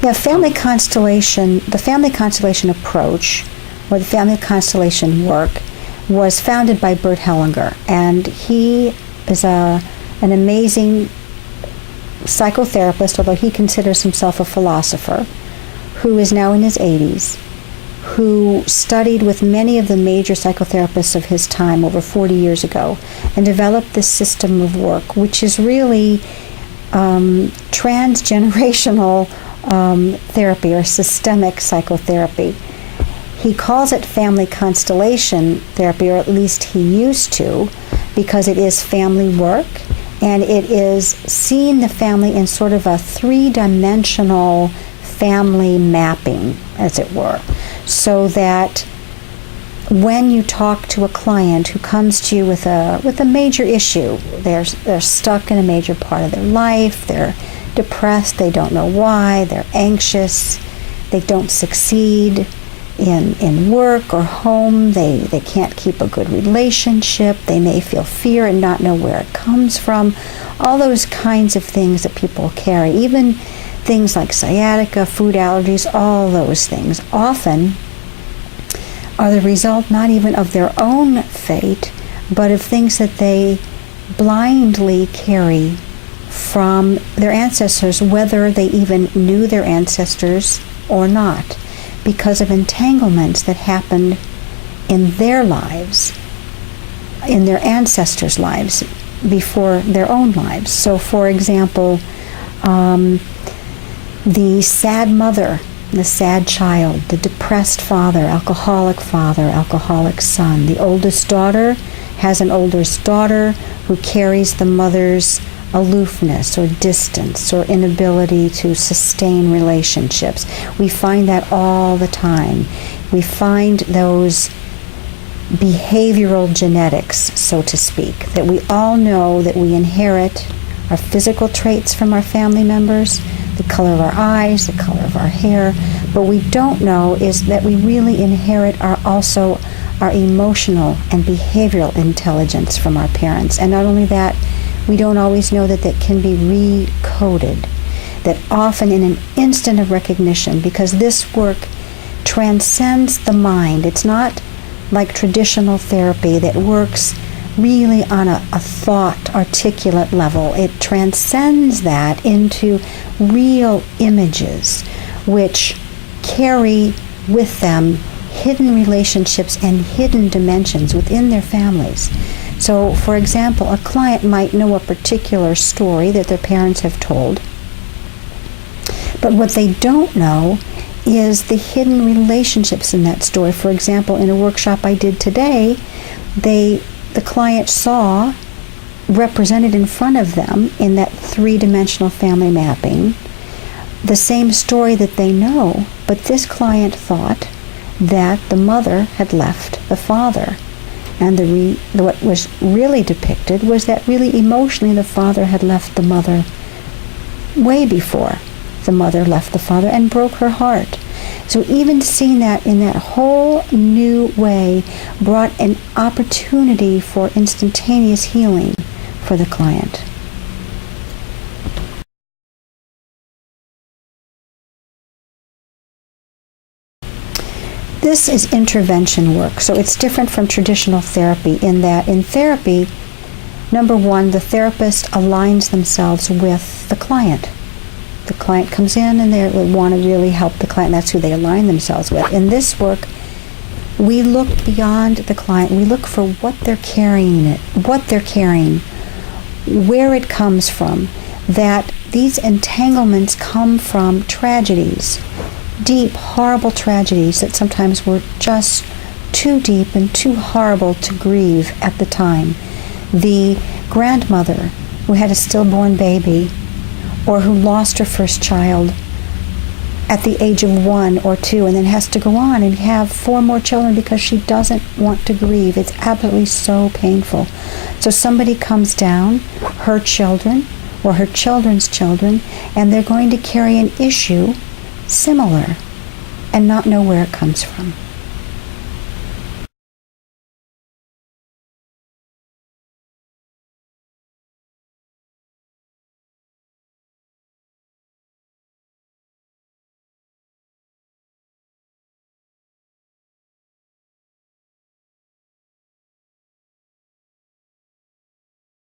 Yeah, the family constellation approach, or the family constellation work, was founded by Bert Hellinger, and he is an amazing psychotherapist, although he considers himself a philosopher, who is now in his 80s, who studied with many of the major psychotherapists of his time over 40 years ago, and developed this system of work, which is really transgenerational therapy or systemic psychotherapy. He calls it family constellation therapy, or at least he used to, because it is family work, and it is seeing the family in sort of a three-dimensional family mapping, as it were, so that when you talk to a client who comes to you with a major issue, they're stuck in a major part of their life, they're depressed, they don't know why, they're anxious, they don't succeed in work or home, they can't keep a good relationship, they may feel fear and not know where it comes from, all those kinds of things that people carry, even things like sciatica, food allergies, all those things often are the result not even of their own fate, but of things that they blindly carry from their ancestors, whether they even knew their ancestors or not, because of entanglements that happened in their lives, in their ancestors' lives, before their own lives. So, for example, the sad mother, the sad child, the depressed father, alcoholic son. The oldest daughter has an oldest daughter who carries the mother's aloofness or distance or inability to sustain relationships. We find that all the time. We find those behavioral genetics, so to speak, that we all know that we inherit our physical traits from our family members, the color of our eyes, the color of our hair. But we don't know is that we really inherit also our emotional and behavioral intelligence from our parents. And not only that, we don't always know that that can be recoded, that often in an instant of recognition, because this work transcends the mind. It's not like traditional therapy that works really on a thought, articulate level. It transcends that into real images, which carry with them hidden relationships and hidden dimensions within their families. So, for example, a client might know a particular story that their parents have told, but what they don't know is the hidden relationships in that story. For example, in a workshop I did today, the client saw represented in front of them in that three-dimensional family mapping the same story that they know, but this client thought that the mother had left the father. And what was really depicted was that really emotionally the father had left the mother way before the mother left the father and broke her heart. So even seeing that in that whole new way brought an opportunity for instantaneous healing for the client. This is intervention work, so it's different from traditional therapy in that in therapy, number one, the therapist aligns themselves with the client. The client comes in and they want to really help the client. That's who they align themselves with. In this work, we look beyond the client. We look for what they're carrying, where it comes from, that these entanglements come from tragedies, deep, horrible tragedies that sometimes were just too deep and too horrible to grieve at the time. The grandmother who had a stillborn baby, or who lost her first child at the age of 1 or 2 and then has to go on and have 4 more children because she doesn't want to grieve. It's absolutely so painful. So somebody comes down, her children or her children's children, and they're going to carry an issue similar and not know where it comes from.